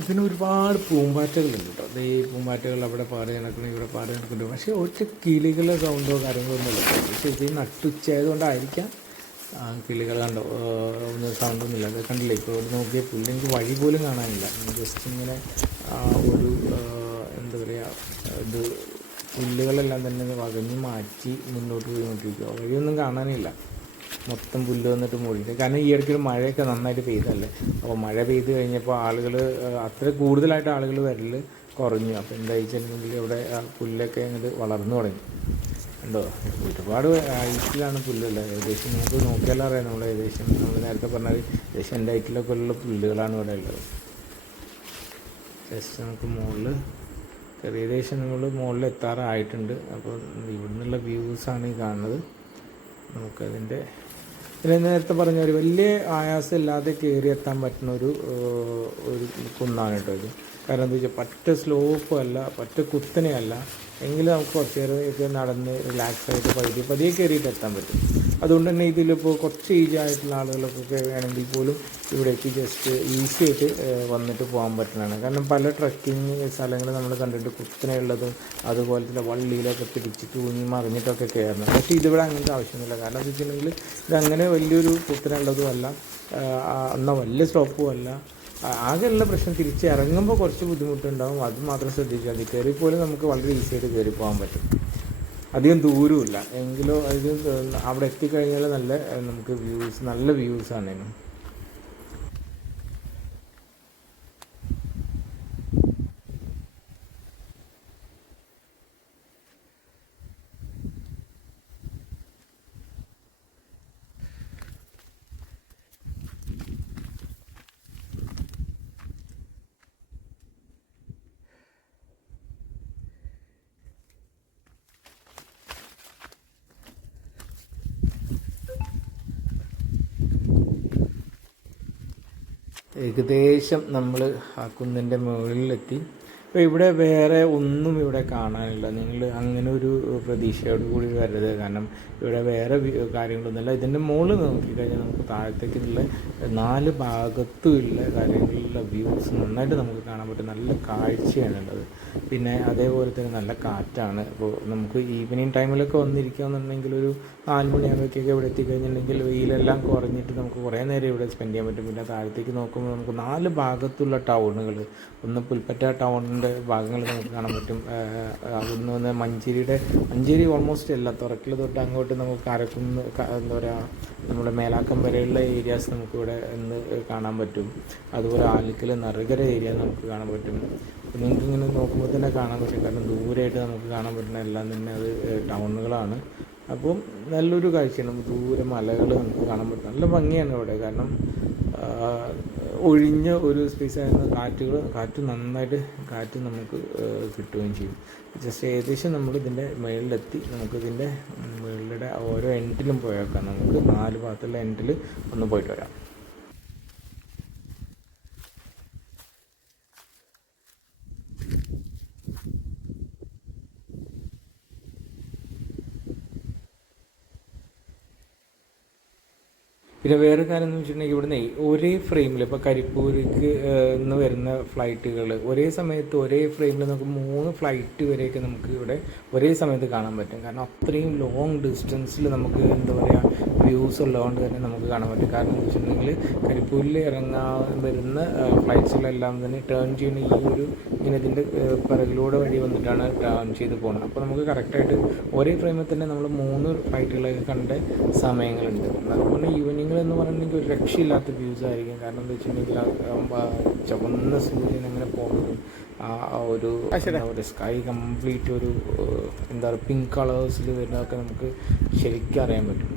പിന്നെ ഒരുപാട് പൂമ്പാറ്റകളുണ്ട് കേട്ടോ. അതേ പൂമ്പാറ്റകൾ അവിടെ പാടി നടക്കണം, ഇവിടെ പാടി നടക്കുന്നുണ്ട്. പക്ഷേ ഒറ്റ കിളികളുടെ സൗണ്ടോ കാര്യങ്ങളൊന്നുമില്ല. പക്ഷേ ഇത് നട്ടുച്ചയായതുകൊണ്ടായിരിക്കാം കിളികൾ കണ്ടോ ഒന്നും സൗണ്ടൊന്നുമില്ല. അത് കണ്ടില്ലേ ഇപ്പോൾ ഇവിടെ നോക്കിയ പുല്ലെനിക്ക് വഴി പോലും കാണാനില്ല. ജസ്റ്റ് ഇങ്ങനെ ഒരു എന്താ പറയുക ഇത് പുല്ലുകളെല്ലാം തന്നെ വകഞ്ഞ് മാറ്റി മുന്നോട്ട് പോയിക്കൊണ്ടിരിക്കുക. വഴിയൊന്നും കാണാനില്ല, മൊത്തം പുല്ല് വന്നിട്ട് മൂടിയിട്ട്. കാരണം ഈ ഇടയ്ക്കൊരു മഴയൊക്കെ നന്നായിട്ട് പെയ്തല്ലേ. അപ്പോൾ മഴ പെയ്ത് കഴിഞ്ഞപ്പോൾ ആളുകൾ അത്ര കൂടുതലായിട്ട് ആളുകൾ വരൽ കുറഞ്ഞു. അപ്പോൾ എന്താ വെച്ചിട്ടുണ്ടെങ്കിൽ ഇവിടെ പുല്ലൊക്കെ അങ്ങോട്ട് വളർന്നു തുടങ്ങി. ഉണ്ടോ ഒരുപാട് ഹൈറ്റിലാണ് പുല്ലുള്ളത്. ഏകദേശം നമുക്ക് നോക്കിയാലും അറിയാം, നമ്മൾ നേരത്തെ പറഞ്ഞാൽ ഏകദേശം എൻ്റെ ഹൈറ്റിലൊക്കെ ഉള്ള പുല്ലുകളാണ് ഇവിടെ ഉള്ളത്. ജസ്റ്റ് നമുക്ക് ഏകദേശം നമ്മൾ മുകളിൽ എത്താറായിട്ടുണ്ട്. അപ്പോൾ ഇവിടെ നിന്നുള്ള വ്യൂസാണ് ഈ കാണുന്നത്. നമുക്കതിൻ്റെ നേരത്തെ പറഞ്ഞ ഒരു വലിയ ആയാസം ഇല്ലാതെ കയറി എത്താൻ പറ്റുന്ന ഒരു കുന്നാണ് കേട്ടോ ഇത്. കാരണം എന്താ വെച്ചാൽ പറ്റ സ്ലോപ്പും അല്ല, പറ്റ കുത്തനെയല്ല, എങ്കിലും നമുക്ക് കുറച്ച് നേരം നടന്ന് റിലാക്സ് ആയിട്ട് പതിയെ കയറിയിട്ട് എത്താൻ പറ്റും. അതുകൊണ്ട് തന്നെ ഇതിലിപ്പോൾ കുറച്ച് ഏജ് ആയിട്ടുള്ള ആളുകൾക്കൊക്കെ വേണമെങ്കിൽ പോലും ഇവിടേക്ക് ജസ്റ്റ് ഈസി ആയിട്ട് വന്നിട്ട് പോകാൻ പറ്റുന്നതാണ്. കാരണം പല ട്രക്കിങ് സ്ഥലങ്ങൾ നമ്മൾ കണ്ടിട്ട് കുത്തനെയുള്ളതും അതുപോലെ തന്നെ വള്ളിയിലൊക്കെ പിടിച്ച് തൂങ്ങി മറിഞ്ഞിട്ടൊക്കെ കയറണം. പക്ഷേ ഇതിവിടെ അങ്ങനത്തെ ആവശ്യമൊന്നുമില്ല. കാരണം എന്താ വെച്ചിട്ടുണ്ടെങ്കിൽ ഇതങ്ങനെ വലിയൊരു കുത്തനുള്ളതും അല്ല, എന്നാൽ വലിയ സ്റ്റോപ്പും അല്ല. ആകെയുള്ള പ്രശ്നം തിരിച്ച് ഇറങ്ങുമ്പോൾ കുറച്ച് ബുദ്ധിമുട്ടുണ്ടാകും. അത് മാത്രം ശ്രദ്ധിച്ചാൽ മതി. കയറിപ്പോലും നമുക്ക് വളരെ ഈസി ആയിട്ട് കയറി പോകാൻ പറ്റും. അധികം ദൂരമില്ല എങ്കിലോ അത് അവിടെ എത്തിക്കഴിഞ്ഞാൽ നമുക്ക് നല്ല വ്യൂസാണ്. ഏകദേശം നമ്മൾ ആ കുന്നിൻ്റെ മുകളിലെത്തി. അപ്പോൾ ഇവിടെ വേറെ ഒന്നും ഇവിടെ കാണാനില്ല. നിങ്ങൾ അങ്ങനെ ഒരു പ്രതീക്ഷയോട് കൂടി വരരുത്. കാരണം ഇവിടെ വേറെ കാര്യങ്ങളൊന്നുമില്ല. ഇതിൻ്റെ മുകളിൽ നോക്കിക്കഴിഞ്ഞാൽ നമുക്ക് താഴത്തേക്കുള്ള 4 ഭാഗത്തുമുള്ള കാര്യങ്ങളിലുള്ള വ്യൂസ് നന്നായിട്ട് നമുക്ക് കാണാൻ പറ്റും. നല്ല കാഴ്ചയാണുള്ളത്. പിന്നെ അതേപോലെ തന്നെ നല്ല കാറ്റാണ്. അപ്പോൾ നമുക്ക് ഈവനിങ് ടൈമിലൊക്കെ വന്നിരിക്കുകയെന്നുണ്ടെങ്കിൽ ഒരു 4 മണിയാകുമ്പോഴേക്കൊക്കെ ഇവിടെ എത്തിക്കഴിഞ്ഞിട്ടുണ്ടെങ്കിൽ വെയിലെല്ലാം കുറഞ്ഞിട്ട് നമുക്ക് കുറേ നേരം ഇവിടെ സ്പെൻഡ് ചെയ്യാൻ പറ്റും. പിന്നെ താഴത്തേക്ക് നോക്കുമ്പോൾ നമുക്ക് 4 ഭാഗത്തുള്ള ടൗണുകൾ, ഒന്ന് പുൽപ്പറ്റ ടൗണിൻ്റെ ഭാഗങ്ങൾ നമുക്ക് കാണാൻ പറ്റും. ഒന്ന് മഞ്ചേരി ഓൾമോസ്റ്റ് എല്ലാം തുറക്കൽ തൊട്ട് അങ്ങോട്ട് നമുക്ക് കാരക്കുന്ന്, എന്താ പറയുക, നമ്മുടെ മേലാക്കം വരെയുള്ള ഏരിയാസ് നമുക്കിവിടെ ഇന്ന് കാണാൻ പറ്റും. അതുപോലെ ആലിക്കൽ നറുകര ഏരിയ നമുക്ക് കാണാൻ പറ്റും. നിങ്ങൾക്ക് ഇങ്ങനെ നോക്കുമ്പോൾ തന്നെ കാണാൻ പറ്റും. കാരണം ദൂരെയായിട്ട് നമുക്ക് കാണാൻ പറ്റുന്ന എല്ലാം തന്നെ അത് ടൗണുകളാണ്. അപ്പം നല്ലൊരു കാഴ്ചയാണ്. ദൂരെ മലകൾ നമുക്ക് കാണാൻ പറ്റും. നല്ല ഭംഗിയാണ് ഇവിടെ. കാരണം ഒഴിഞ്ഞ ഒരു സ്പേസ് ആയിരുന്ന കാറ്റ് നന്നായിട്ട് നമുക്ക് കിട്ടുകയും ചെയ്യും. ജസ്റ്റ് ഏകദേശം നമ്മൾ ഇതിൻ്റെ മുകളിലെത്തി. നമുക്കിതിൻ്റെ മുകളിലൂടെ ഓരോ എൻഡിലും പോയേക്കാം. നമുക്ക് 4 ഭാഗത്തുള്ള എൻഡിൽ ഒന്ന് പോയിട്ട് വരാം. പിന്നെ വേറെ കാര്യം എന്ന് വെച്ചിട്ടുണ്ടെങ്കിൽ ഇവിടുന്ന് ഒരേ ഫ്രെയിമിൽ ഇപ്പോൾ കരിപ്പൂർക്ക് നിന്ന് വരുന്ന ഫ്ലൈറ്റുകൾ ഒരേ സമയത്ത് ഒരേ ഫ്രെയിമിൽ നമുക്ക് 3 ഫ്ലൈറ്റ് വരെയൊക്കെ നമുക്ക് ഇവിടെ ഒരേ സമയത്ത് കാണാൻ പറ്റും. കാരണം അത്രയും ലോങ് ഡിസ്റ്റൻസിൽ നമുക്ക് എന്താ പറയുക വ്യൂസ് ഉള്ളതുകൊണ്ട് തന്നെ നമുക്ക് കാണാൻ പറ്റും. കാരണം എന്ന് വെച്ചിട്ടുണ്ടെങ്കിൽ കരിപ്പൂരിൽ വരുന്ന ഫ്ലൈറ്റ്സിലെല്ലാം തന്നെ ടേൺ ചെയ്യുന്ന ഇങ്ങനെ ഇതിൻ്റെ പിറകിലൂടെ വഴി വന്നിട്ടാണ് ടേൺ ചെയ്ത് പോകുന്നത്. അപ്പോൾ നമുക്ക് കറക്റ്റായിട്ട് ഒരേ ഫ്രെയിമിൽ തന്നെ നമ്മൾ 3 ഫ്ലൈറ്റുകളൊക്കെ കണ്ട സമയങ്ങളുണ്ട്. അതുപോലെ ഈവനിങ് എന്ന് പറഞ്ഞിട്ടുണ്ടെങ്കിൽ ഒരു രക്ഷയില്ലാത്ത വ്യൂസ് ആയിരിക്കും. കാരണം എന്താ വെച്ചിട്ടുണ്ടെങ്കിൽ ചുവന്ന സൂര്യൻ അങ്ങനെ പോകുന്നതും ഒരു സ്കൈ കംപ്ലീറ്റ് ഒരു എന്താ പറയുക പിങ്ക് കളേഴ്സിൽ വരുന്നതൊക്കെ നമുക്ക് ശരിക്കും അറിയാൻ പറ്റും.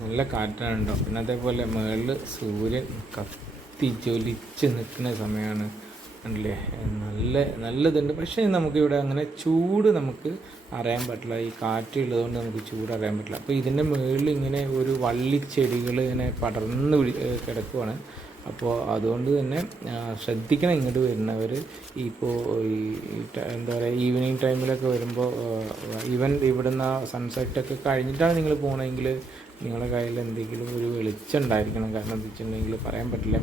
നല്ല കാറ്റാണുണ്ടോ. പിന്നെ അതേപോലെ മുകളിൽ സൂര്യൻ കത്തി ജ്വലിച്ച് നിൽക്കുന്ന സമയമാണ്. അല്ലേ, നല്ലതുണ്ട്. പക്ഷേ നമുക്കിവിടെ അങ്ങനെ ചൂട് നമുക്ക് അറിയാൻ പറ്റില്ല. ഈ കാറ്റ് ഉള്ളതുകൊണ്ട് നമുക്ക് ചൂട് അറിയാൻ പറ്റില്ല. അപ്പോൾ ഇതിൻ്റെ മുകളിൽ ഇങ്ങനെ ഒരു വള്ളിച്ചെടികൾ ഇങ്ങനെ പടർന്ന് കിടക്കുവാണ്. അപ്പോൾ അതുകൊണ്ട് തന്നെ ശ്രദ്ധിക്കണം ഇങ്ങോട്ട് വരുന്നവർ. ഇപ്പോൾ എന്താ പറയുക ഈവനിങ് ടൈമിലൊക്കെ വരുമ്പോൾ ഈവൻ ഇവിടുന്ന് സൺസെറ്റൊക്കെ കഴിഞ്ഞിട്ടാണ് നിങ്ങൾ പോകണമെങ്കിൽ നിങ്ങളുടെ കയ്യിൽ എന്തെങ്കിലും ഒരു വെളിച്ചം ഉണ്ടായിരിക്കണം. കാരണം എന്താ വെച്ചിട്ടുണ്ടെങ്കിൽ പറയാൻ പറ്റില്ല.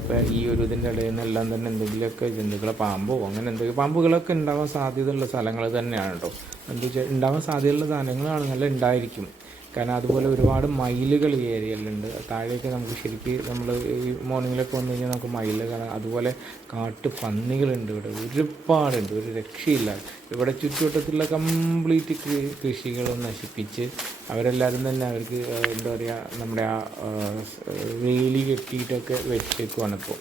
ഇപ്പോൾ ഈ ഒരു ഇതിൻ്റെ ഇടയിൽ നിന്നെല്ലാം തന്നെ എന്തെങ്കിലുമൊക്കെ ജന്തുക്കളെ അങ്ങനെ എന്തെങ്കിലും പാമ്പുകളൊക്കെ ഉണ്ടാവാൻ സാധ്യതയുള്ള സ്ഥലങ്ങൾ തന്നെയാണ് കേട്ടോ. എന്താ വെച്ചാൽ ഉണ്ടാവാൻ സാധ്യതയുള്ള സ്ഥലങ്ങളാണ് നല്ല ഉണ്ടായിരിക്കും. കാരണം അതുപോലെ ഒരുപാട് മയിലുകൾ ഈ ഏരിയയിലുണ്ട്. താഴേക്ക് നമുക്ക് ശരിക്കും നമ്മൾ ഈ മോർണിംഗിലൊക്കെ വന്നു കഴിഞ്ഞാൽ നമുക്ക് മയിൽ കാണാം. അതുപോലെ കാട്ടുപന്നികളുണ്ട് ഇവിടെ ഒരുപാടുണ്ട്, ഒരു രക്ഷയില്ല. ഇവിടെ ചുറ്റുവട്ടത്തുള്ള കംപ്ലീറ്റ് കൃഷികൾ നശിപ്പിച്ച് അവരെല്ലാവരും തന്നെ അവർക്ക് എന്താ പറയുക നമ്മുടെ വേലി കെട്ടിയിട്ടൊക്കെ വെച്ചേക്കുവാണ് ഇപ്പോൾ.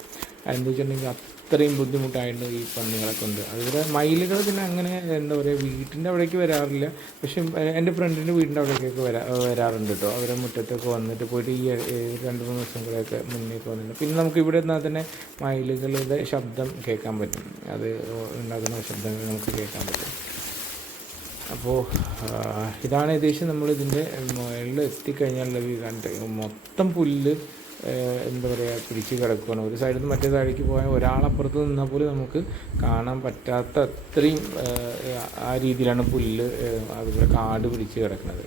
അതെന്താ വെച്ചിട്ടുണ്ടെങ്കിൽ അത്രയും ബുദ്ധിമുട്ടായിരുന്നു ഈ പന്നികളൊക്കെ ഉണ്ട്. അതുപോലെ മയിലുകൾ പിന്നെ അങ്ങനെ എന്താ പറയുക വീട്ടിൻ്റെ അവിടേക്ക് വരാറില്ല. പക്ഷെ എൻ്റെ ഫ്രണ്ടിൻ്റെ വീടിൻ്റെ അവിടേക്കൊക്കെ വരാറുണ്ട് കേട്ടോ. അവരെ മുറ്റത്തൊക്കെ വന്നിട്ട് പോയിട്ട് ഈ 2-3 ദിവസം കൂടെയൊക്കെ മുന്നേക്ക് വന്നിട്ടുണ്ട്. പിന്നെ നമുക്ക് ഇവിടെ നിന്നാൽ തന്നെ മയിലുകളുടെ ശബ്ദം കേൾക്കാൻ പറ്റും. അത് ഉണ്ടാകുന്ന ശബ്ദങ്ങൾ നമുക്ക് കേൾക്കാൻ പറ്റും. അപ്പോൾ ഇതാണ് ഏകദേശം നമ്മളിതിൻ്റെ മുകളിൽ എത്തിക്കഴിഞ്ഞാലുള്ള വ്യൂ കണ്ട് മൊത്തം പുല്ല് എന്താ പറയുക പിടിച്ച് കിടക്കുകയാണ്. ഒരു സൈഡിൽ നിന്ന് മറ്റേ സൈഡിലേക്ക് പോയാൽ ഒരാളപ്പുറത്ത് നിന്നാൽ പോലും നമുക്ക് കാണാൻ പറ്റാത്ത അത്രയും ആ രീതിയിലാണ് പുല്ല് അതുപോലെ കാട് പിടിച്ച് കിടക്കുന്നത്.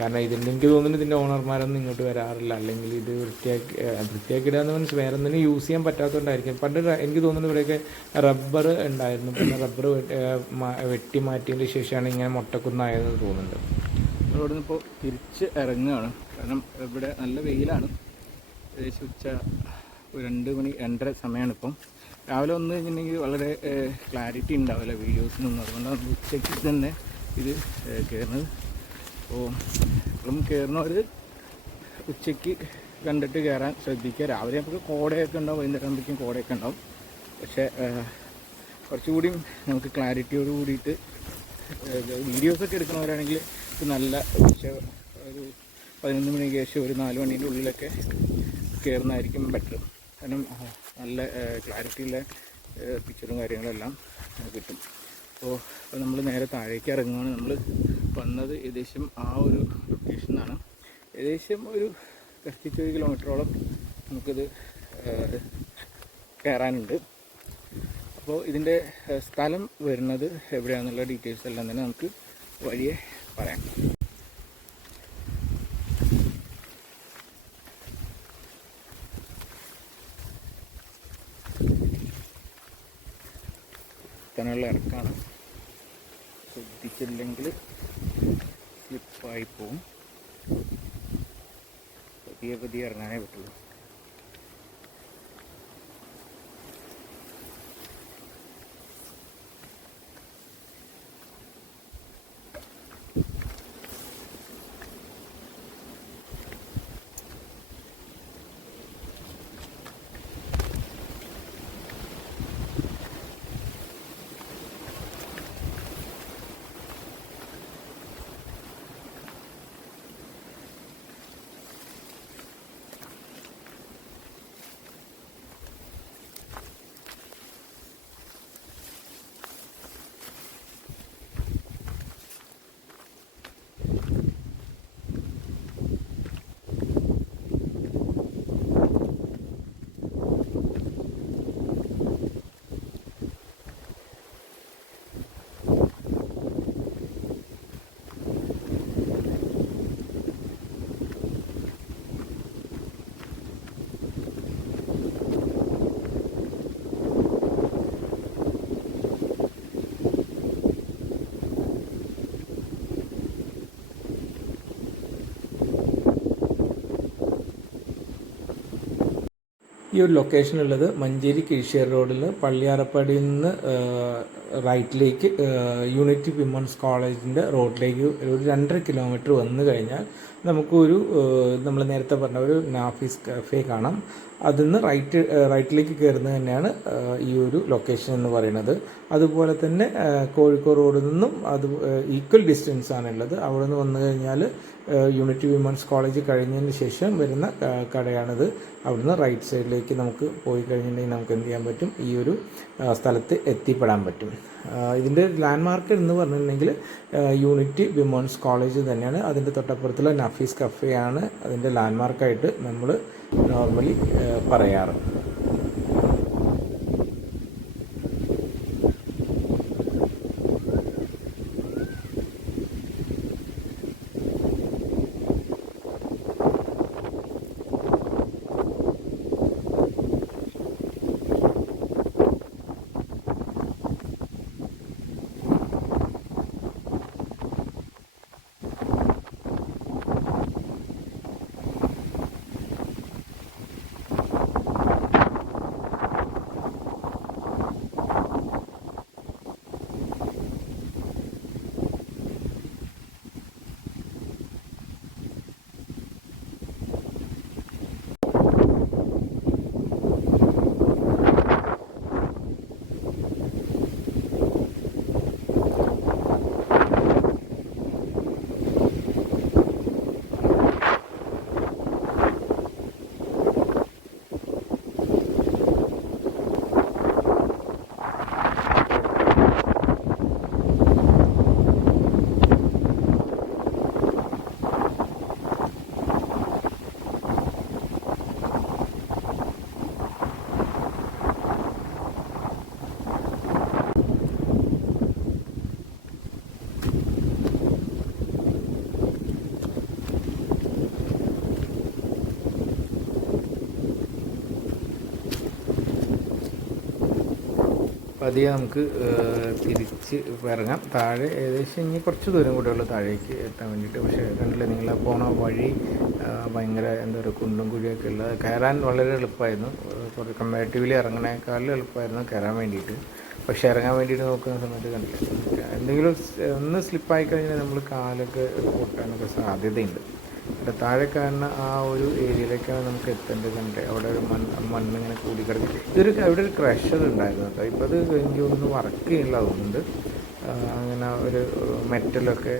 കാരണം എനിക്ക് തോന്നുന്നു ഇതിൻ്റെ ഓണർമാരൊന്നും ഇങ്ങോട്ട് വരാറില്ല. അല്ലെങ്കിൽ ഇത് വൃത്തിയാക്കിയിടാന്ന് മീൻസ് വേറെ എന്തെങ്കിലും യൂസ് ചെയ്യാൻ പറ്റാത്തതുകൊണ്ടായിരിക്കും. പണ്ട് എനിക്ക് തോന്നുന്നു ഇവിടെയൊക്കെ റബ്ബർ ഉണ്ടായിരുന്നു. പിന്നെ റബ്ബർ വെട്ടി മാറ്റിയതിന് ശേഷമാണ് ഇങ്ങനെ മുട്ടക്കുന്നായതെന്ന് തോന്നുന്നുണ്ട്. ഇവിടെ നിന്ന് ഇപ്പോൾ തിരിച്ച് ഇറങ്ങുകയാണ്. കാരണം ഇവിടെ നല്ല വെയിലാണ്. ഏകദേശം ഉച്ച 2 മണി 2:30 സമയമാണ്. ഇപ്പം രാവിലെ വന്നു കഴിഞ്ഞിട്ടുണ്ടെങ്കിൽ വളരെ ക്ലാരിറ്റി ഉണ്ടാവില്ല വീഡിയോസിനൊന്നും. അതുകൊണ്ടാണ് ഉച്ചയ്ക്ക് തന്നെ ഇത് കയറുന്നത്. അപ്പോൾ ഇപ്പം കയറുന്നവർ ഉച്ചയ്ക്ക് കണ്ടിട്ട് കയറാൻ ശ്രദ്ധിക്കുക. രാവിലെ നമുക്ക് കോടയൊക്കെ ഉണ്ടാവും, വൈകുന്നേരം ആകുമ്പോഴേക്കും കോടയൊക്കെ ഉണ്ടാവും. പക്ഷേ കുറച്ചുകൂടി നമുക്ക് ക്ലാരിറ്റിയോട് കൂടിയിട്ട് വീഡിയോസൊക്കെ എടുക്കുന്നവരാണെങ്കിൽ ഇത് നല്ല ഒരു 11 മണിക്ക് ശേഷം ഒരു 4 മണീൻ്റെ ഉള്ളിലൊക്കെ കയറുന്നതായിരിക്കും ബെറ്റർ. കാരണം നല്ല ക്ലാരിറ്റിയുള്ള പിക്ചറും കാര്യങ്ങളെല്ലാം കിട്ടും. അപ്പോൾ നമ്മൾ നേരെ താഴേക്ക് ഇറങ്ങുകയാണ്. നമ്മൾ വന്നത് ഏകദേശം ആ ഒരു ലൊക്കേഷനാണ്. ഏകദേശം ഒരു 31 കിലോമീറ്ററോളം നമുക്കിത് കയറാനുണ്ട്. അപ്പോൾ ഇതിൻ്റെ സ്ഥലം വരുന്നത് എവിടെയാണെന്നുള്ള ഡീറ്റെയിൽസ് എല്ലാം തന്നെ നമുക്ക് വഴിയെ പറയാം. ുള്ള ഇറക്കാണ്. ശ്രദ്ധിച്ചില്ലെങ്കിൽ സ്ലിപ്പായി പോവും. പതിയെ ഇറങ്ങാനേ പറ്റുള്ളൂ. ഈ ഒരു ലൊക്കേഷനുള്ളത് മഞ്ചേരി കിഴിശ്ശേരി റോഡിൽ പള്ളിയാറപ്പടിയിൽ നിന്ന് റൈറ്റിലേക്ക് യൂണിറ്റി വിമൻസ് കോളേജിൻ്റെ റോഡിലേക്ക് ഒരു 2.5 കിലോമീറ്റർ വന്നു കഴിഞ്ഞാൽ നമുക്കൊരു നമ്മൾ നേരത്തെ പറഞ്ഞ ഒരു നാഫീസ് കഫേ കാണാം. അതിൽ റൈറ്റിലേക്ക് കയറുന്നത് തന്നെയാണ് ഈ ഒരു ലൊക്കേഷൻ എന്ന് പറയുന്നത്. അതുപോലെ തന്നെ കോഴിക്കോട് റോഡിൽ നിന്നും അത് ഈക്വൽ ഡിസ്റ്റൻസ് ആണുള്ളത്. അവിടെ നിന്ന് വന്നു കഴിഞ്ഞാൽ യൂണിറ്റി വിമൻസ് കോളേജ് കഴിഞ്ഞതിന് ശേഷം വരുന്ന കടയാണിത്. അവിടുന്ന് റൈറ്റ് സൈഡിലേക്ക് നമുക്ക് പോയി കഴിഞ്ഞിട്ടുണ്ടെങ്കിൽ നമുക്ക് എന്ത് ചെയ്യാൻ പറ്റും, ഈ ഒരു സ്ഥലത്ത് എത്തിപ്പെടാൻ പറ്റും. ഇതിൻ്റെ ലാൻഡ് മാർക്ക് എന്ന് പറഞ്ഞിട്ടുണ്ടെങ്കിൽ യൂണിറ്റി വിമൻസ് കോളേജ് തന്നെയാണ്. അതിൻ്റെ തൊട്ടപ്പുറത്തുള്ള നഫീസ് കഫേയാണ് അതിൻ്റെ ലാൻഡ് മാർക്കായിട്ട് നമ്മൾ നോർമലി പറയാറ്. പതിയെ നമുക്ക് തിരിച്ച് ഇറങ്ങാം. താഴെ ഏകദേശം ഇനി കുറച്ച് ദൂരം കൂടെ ഉള്ളൂ താഴേക്ക് എത്താൻ വേണ്ടിയിട്ട്. പക്ഷേ കണ്ടില്ലേ, നിങ്ങൾ പോണ വഴി ഭയങ്കര എന്താ പറയുക, കുണ്ടും കുഴിയൊക്കെ ഉള്ളത്. കയറാൻ വളരെ എളുപ്പമായിരുന്നു, കുറേ കമ്പാരിറ്റീവ്ലി ഇറങ്ങണേക്കാളും എളുപ്പമായിരുന്നു കയറാൻ വേണ്ടിയിട്ട്. പക്ഷേ ഇറങ്ങാൻ വേണ്ടിയിട്ട് നോക്കുന്ന സമയത്ത് കണ്ടില്ല, എന്തെങ്കിലും ഒന്ന് സ്ലിപ്പായി കഴിഞ്ഞാൽ നമ്മൾ കാലൊക്കെ പൊട്ടാനൊക്കെ സാധ്യതയുണ്ട്. ഇവിടെ താഴെ കാണുന്ന ആ ഒരു ഏരിയയിലേക്കാണ് നമുക്ക് എത്തേണ്ടത്. കണ്ടേ, അവിടെ ഒരു മണ്ണിങ്ങനെ കൂടിക്കിടക്കും. ഇവിടെ ഒരു ക്രഷർ ഉണ്ടായിരുന്നു കേട്ടോ. ഇപ്പോൾ അത് എനിക്കൊന്നും വർക്ക് ചെയ്യില്ല തോന്നുന്നുണ്ട്. അങ്ങനെ ഒരു മെറ്റലൊക്കെ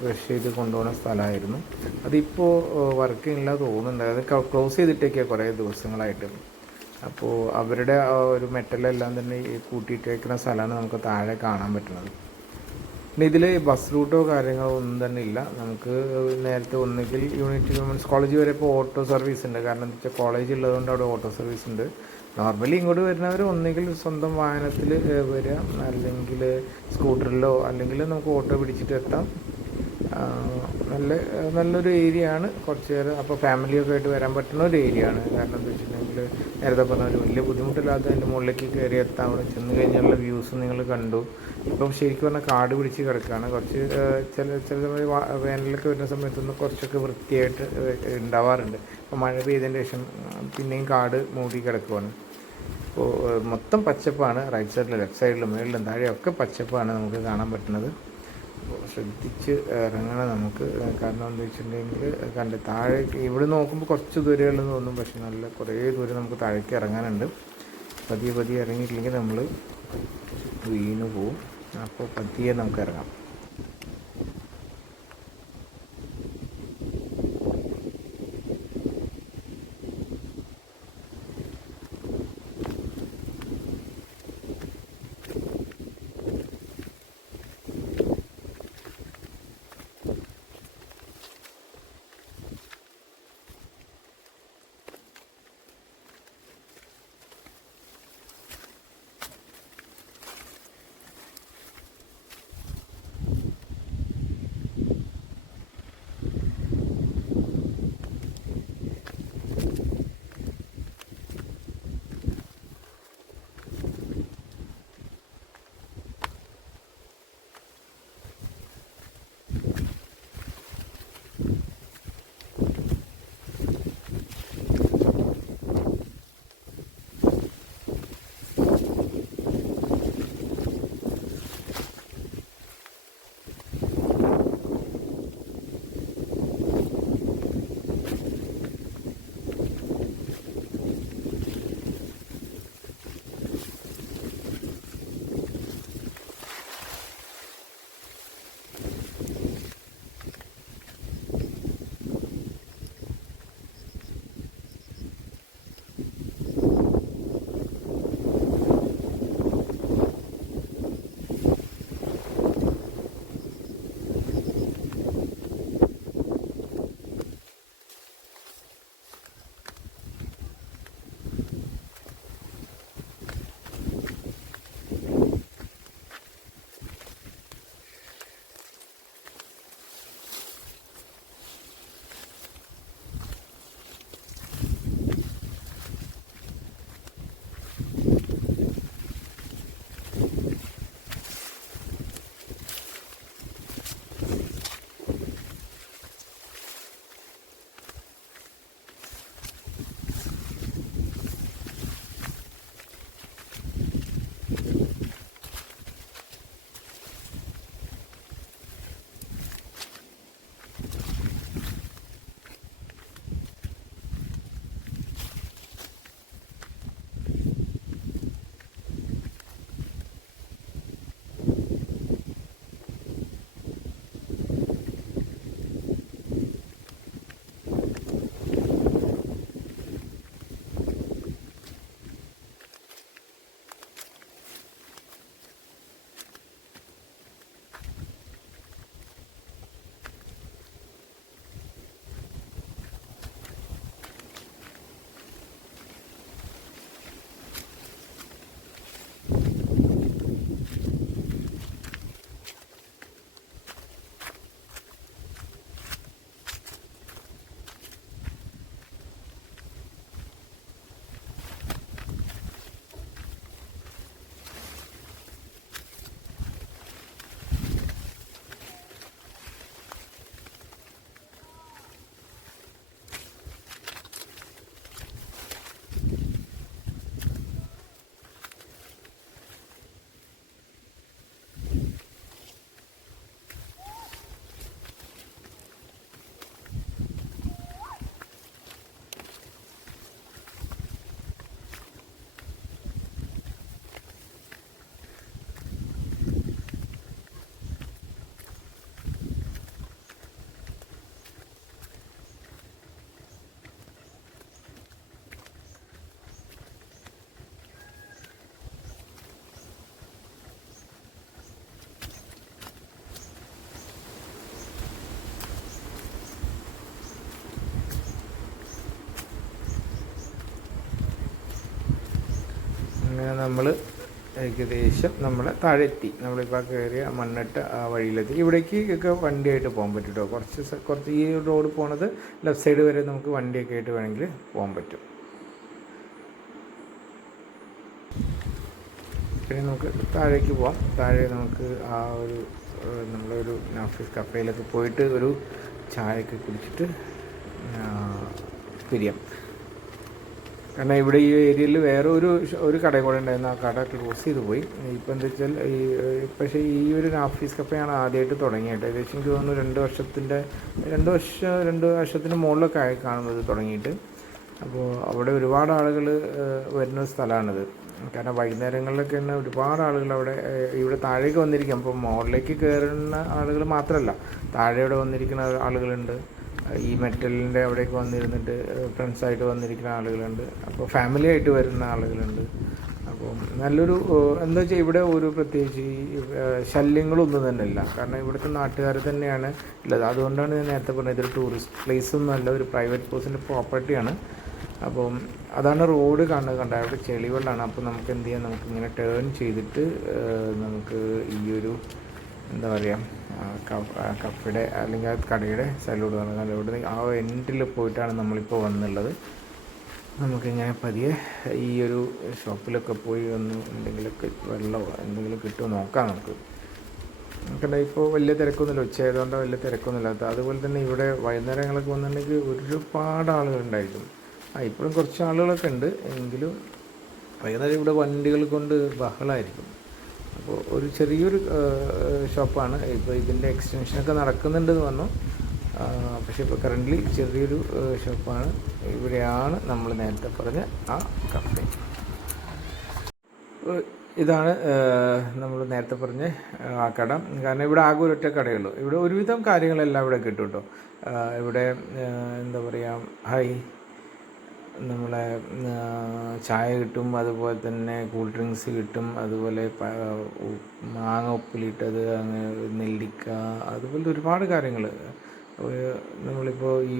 ക്രഷ് ചെയ്ത് കൊണ്ടുപോകുന്ന സ്ഥലമായിരുന്നു. അതിപ്പോൾ വർക്ക് ചെയ്യില്ല തോന്നുന്നുണ്ട്. അത് ക്ലോസ് ചെയ്തിട്ടേക്കാണ് കുറേ ദിവസങ്ങളായിട്ട്. അപ്പോൾ അവരുടെ ഒരു മെറ്റലെല്ലാം തന്നെ കൂട്ടിയിട്ടേക്കുന്ന സ്ഥലമാണ് നമുക്ക് താഴെ കാണാൻ പറ്റുന്നത്. പിന്നെ ഇതിൽ ബസ് റൂട്ടോ കാര്യങ്ങളോ ഒന്നും തന്നെ ഇല്ല. നമുക്ക് നേരത്തെ ഒന്നുകിൽ യൂണിറ്റി വിമൻസ് കോളേജ് വരെ ഇപ്പോൾ ഓട്ടോ സർവീസ് ഉണ്ട്. കാരണം എന്താ വെച്ചാൽ കോളേജ് ഉള്ളതുകൊണ്ട് അവിടെ ഓട്ടോ സർവീസ് ഉണ്ട്. നോർമലി ഇങ്ങോട്ട് വരുന്നവർ ഒന്നുകിൽ സ്വന്തം വാഹനത്തിൽ വരിക, അല്ലെങ്കിൽ സ്കൂട്ടറിലോ, അല്ലെങ്കിൽ നമുക്ക് ഓട്ടോ പിടിച്ചിട്ട് എത്താം. നല്ലൊരു ഏരിയ ആണ്. കുറച്ച് നേരം അപ്പോൾ ഫാമിലിയൊക്കെ ആയിട്ട് വരാൻ പറ്റുന്ന ഒരു ഏരിയ ആണ്. കാരണം എന്താ വെച്ചിട്ടുണ്ടെങ്കിൽ നേരത്തെ പറഞ്ഞ ഒരു വലിയ ബുദ്ധിമുട്ടില്ലാതെ അതിൻ്റെ മുകളിലേക്ക് കയറി എത്താം. അവിടെ ചെന്ന് കഴിഞ്ഞുള്ള വ്യൂസ് നിങ്ങൾ കണ്ടു. ഇപ്പം ശരിക്കും പറഞ്ഞാൽ കാട് പിടിച്ച് കിടക്കുകയാണ്. കുറച്ച് ചില സമയം വേനലൊക്കെ വരുന്ന സമയത്തൊന്നും കുറച്ചൊക്കെ വൃത്തിയായിട്ട് ഉണ്ടാവാറുണ്ട്. അപ്പോൾ മഴ പെയ്തതിന് ശേഷം പിന്നെയും കാട് മൂടി കിടക്കുവാണ്. അപ്പോൾ മൊത്തം പച്ചപ്പാണ്. റൈറ്റ് സൈഡിലും ലെഫ്റ്റ് സൈഡിലും മുകളിലും താഴെയൊക്കെ പച്ചപ്പാണ് നമുക്ക് കാണാൻ പറ്റുന്നത്. ശ്രദ്ധിച്ച് ഇറങ്ങണം നമുക്ക്. കാരണം എന്താ വെച്ചിട്ടുണ്ടെങ്കിൽ കണ്ട് താഴെ ഇവിടെ നോക്കുമ്പോൾ കുറച്ച് ദൂരമുള്ളൂ തോന്നും, പക്ഷെ നല്ല കുറേ ദൂരം നമുക്ക് താഴേക്ക് ഇറങ്ങാനുണ്ട്. പതിയെ ഇറങ്ങിയിട്ടില്ലെങ്കിൽ നമ്മൾ വീണ് പോവും. അപ്പോൾ പതിയെ നമുക്ക് ഇറങ്ങാം. അങ്ങനെ നമ്മൾ ഏകദേശം നമ്മൾ താഴെ എത്തി. നമ്മളിപ്പോൾ കയറിയ മണ്ണിട്ട് ആ വഴിയിലെത്തി. ഇവിടേക്ക് ഒക്കെ വണ്ടിയായിട്ട് പോകാൻ പറ്റും കേട്ടോ. കുറച്ച് ഈ റോഡ് പോണത് ലെഫ്റ്റ് സൈഡ് വരെ നമുക്ക് വണ്ടിയൊക്കെ ആയിട്ട് വേണമെങ്കിൽ പോകാൻ പറ്റും. പിന്നെ നമുക്ക് താഴേക്ക് പോകാം. താഴെ നമുക്ക് ആ ഒരു നമ്മളൊരു നാഫീസ് കഫേയിലൊക്കെ പോയിട്ട് ഒരു ചായയൊക്കെ കുടിച്ചിട്ട് പിരിയാം. കാരണം ഇവിടെ ഈ ഏരിയയിൽ വേറെ ഒരു കടയും കൂടെ ഉണ്ടായിരുന്നു. ആ കട ക്ലോസ് ചെയ്ത് പോയി. ഇപ്പം എന്താ വെച്ചാൽ പക്ഷേ ഈ ഒരു നാഫീസ് കഫേയാണ് ആദ്യമായിട്ട് തുടങ്ങിയിട്ട്. ഏകദേശം എനിക്ക് തോന്നുന്നു 2 വർഷത്തിന് മുകളിലൊക്കെ ആയി കാണുന്നത് തുടങ്ങിയിട്ട്. അപ്പോൾ അവിടെ ഒരുപാട് ആളുകൾ വരുന്ന സ്ഥലമാണിത്. കാരണം വൈകുന്നേരങ്ങളിലൊക്കെ തന്നെ ഒരുപാട് ആളുകൾ ഇവിടെ താഴേക്ക് വന്നിരിക്കും. അപ്പോൾ മുകളിലേക്ക് കയറുന്ന ആളുകൾ മാത്രമല്ല, താഴെ ഇവിടെ വന്നിരിക്കുന്ന ആളുകളുണ്ട്. ഈ മെറ്റലിൻ്റെ അവിടേക്ക് വന്നിരുന്നിട്ട് ഫ്രണ്ട്സായിട്ട് വന്നിരിക്കുന്ന ആളുകളുണ്ട്. അപ്പോൾ ഫാമിലി ആയിട്ട് വരുന്ന ആളുകളുണ്ട്. അപ്പോൾ നല്ലൊരു എന്താ വെച്ചാൽ ഇവിടെ ഒരു പ്രത്യേകിച്ച് ഈ ശല്യങ്ങളൊന്നും തന്നെ ഇല്ല. കാരണം ഇവിടുത്തെ നാട്ടുകാർ തന്നെയാണ് ഉള്ളത്. അതുകൊണ്ടാണ് ഞാൻ നേരത്തെ പറഞ്ഞത് ഇതൊരു ടൂറിസ്റ്റ് പ്ലേസ് ഒന്നുമല്ല, ഒരു പ്രൈവറ്റ് പേഴ്സൻ്റെ പ്രോപ്പർട്ടിയാണ്. അപ്പം അതാണ് റോഡ് കണ്ട അവിടെ ചെളിവെള്ളമാണ്. അപ്പോൾ നമുക്ക് എന്ത് ചെയ്യാം, നമുക്കിങ്ങനെ ടേൺ ചെയ്തിട്ട് നമുക്ക് ഈ ഒരു എന്താ പറയുക കഫയുടെ അല്ലെങ്കിൽ ആ കടയുടെ സൈഡിലൂടെ നടന്നാൽ ഇവിടെ ആ എൻഡിൽ പോയിട്ടാണ് നമ്മളിപ്പോൾ വന്നുള്ളത്. നമുക്കിങ്ങനെ പതിയെ ഈ ഒരു ഷോപ്പിലൊക്കെ പോയി എന്തെങ്കിലുമൊക്കെ വെള്ളമോ എന്തെങ്കിലും കിട്ടുമോ നോക്കാം നമുക്ക്. നമുക്കല്ല ഇപ്പോൾ വലിയ തിരക്കൊന്നുമില്ല, ഉച്ചയായതുകൊണ്ട് വലിയ തിരക്കൊന്നുമില്ലാത്ത. അതുപോലെ തന്നെ ഇവിടെ വൈകുന്നേരങ്ങളൊക്കെ വന്നിട്ടുണ്ടെങ്കിൽ ഒരുപാട് ആളുകളുണ്ടായിരിക്കും. ഇപ്പോഴും കുറച്ച് ആളുകളൊക്കെ ഉണ്ട്, എങ്കിലും വൈകുന്നേരം ഇവിടെ വണ്ടികൾ കൊണ്ട് ബഹളമായിരിക്കും. അപ്പോൾ ഒരു ചെറിയൊരു ഷോപ്പാണ്. ഇപ്പോൾ ഇതിൻ്റെ എക്സ്റ്റൻഷനൊക്കെ നടക്കുന്നുണ്ടെന്ന് പറഞ്ഞു. പക്ഷേ ഇപ്പോൾ കറൻ്റ്ലി ചെറിയൊരു ഷോപ്പാണ്. ഇവിടെയാണ് നമ്മൾ നേരത്തെ പറഞ്ഞ ആ കഫേ. ഇതാണ് നമ്മൾ നേരത്തെ പറഞ്ഞ ആ കട. കാരണം ഇവിടെ ആകെ ഒരൊറ്റ കടയുള്ളൂ. ഇവിടെ ഒരുവിധം കാര്യങ്ങളെല്ലാം ഇവിടെ കിട്ടും കേട്ടോ. ഇവിടെ എന്താ പറയുക, നമ്മളെ ചായ കിട്ടും, അതുപോലെ തന്നെ കൂൾ ഡ്രിങ്ക്സ് കിട്ടും, അതുപോലെ മാങ്ങ ഉപ്പിലിട്ടത്, അങ്ങനെ നെല്ലിക്ക, അതുപോലെ ഒരുപാട് കാര്യങ്ങൾ നമ്മളിപ്പോൾ ഈ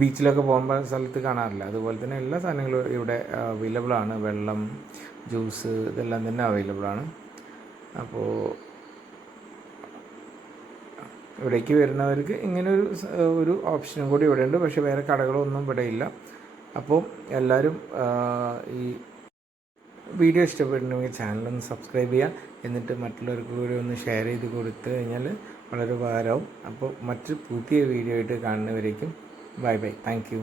ബീച്ചിലൊക്കെ പോകുമ്പോൾ സ്ഥലത്ത് കാണാറില്ല. അതുപോലെ തന്നെ എല്ലാ സാധനങ്ങളും ഇവിടെ അവൈലബിൾ ആണ്. വെള്ളം, ജ്യൂസ്, ഇതെല്ലാം തന്നെ അവൈലബിൾ ആണ്. അപ്പോൾ ഇവിടേക്ക് വരുന്നവർക്ക് ഇങ്ങനെ ഒരു ഓപ്ഷനും കൂടി ഇവിടെ ഉണ്ട്. പക്ഷേ വേറെ കടകളൊന്നും ഇവിടെ ഇല്ല. അപ്പോൾ എല്ലാവരും ഈ വീഡിയോ ഇഷ്ടപ്പെട്ടിട്ടുണ്ടെങ്കിൽ ചാനലൊന്ന് സബ്സ്ക്രൈബ് ചെയ്യുക. എന്നിട്ട് മറ്റുള്ളവർക്ക് കൂടി ഒന്ന് ഷെയർ ചെയ്ത് കൊടുത്തു കഴിഞ്ഞാൽ വളരെ ഉപകാരമാവും. അപ്പോൾ മറ്റു പുതിയ വീഡിയോ ആയിട്ട് കാണുന്നവരേക്കും ബൈ. Thank you.